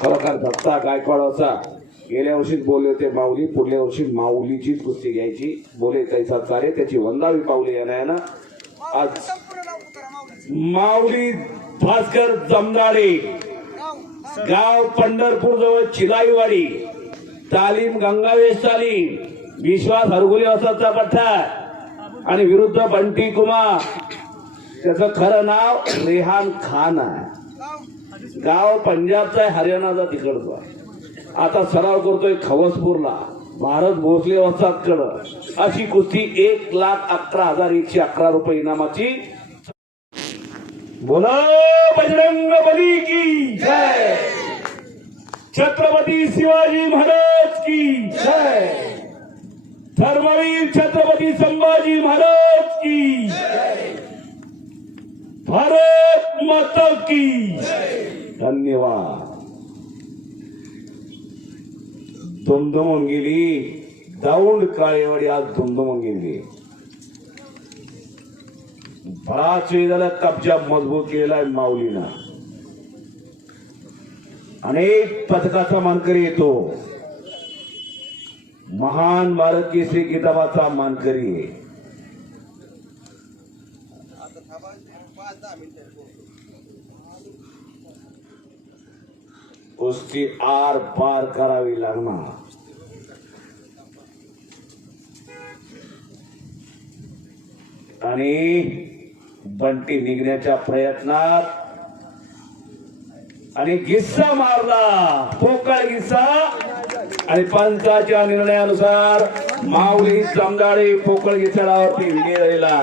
खरोखर दत्ता गायकवाडाचा गेल्या वर्षीच बोलले होते माऊली पुढल्या वर्षी माऊलीचीच कुस्ती घ्यायची. बोले तैसा चाले त्याची वंदावी पावली ना आज माऊली भास्कर जमदाडे गाव पंढरपूर जवळ चिलाईवाडी तालीम गंगावेश तालीम विश्वास हरगुले असाचा पठ्ठा आणि विरुद्ध बंटी कुमार. त्याचं खरं नाव रेहान खान आहे. गाव पंजाबचा आहे हरियाणाचा तिकडचा. आता सराव करतोय खवसपूरला. भारत भोसले वसादकडं अशी कुस्ती एक लाख अकरा हजार एकशे अकरा रुपये इनामाची. बोला बजरंग बली की जय. छत्रपती शिवाजी महाराज की जय. धर्मवीर छत्रपती संभाजी महाराज की भारत माता की धन्यवाद. दुमदुमून गेली दौंड काळेवाडी आज दुमदुमून गेली बराच वेळ झाला कब्जा मजबूत केलेला आहे माऊलीनं. अनेक पथकाचा मानकरी येतो. महान भारत केसरी किताबाचा मानकरी आहे. कुस्ती आर पार करावी लागणार. आणि बंटी निघण्याच्या प्रयत्नात आणि गिस्सा मारला. पोकळ गिस्सा आणि पंचाच्या निर्णयानुसार माऊली जमदाडे पोकळ गिसाडावरती विजय झालेला.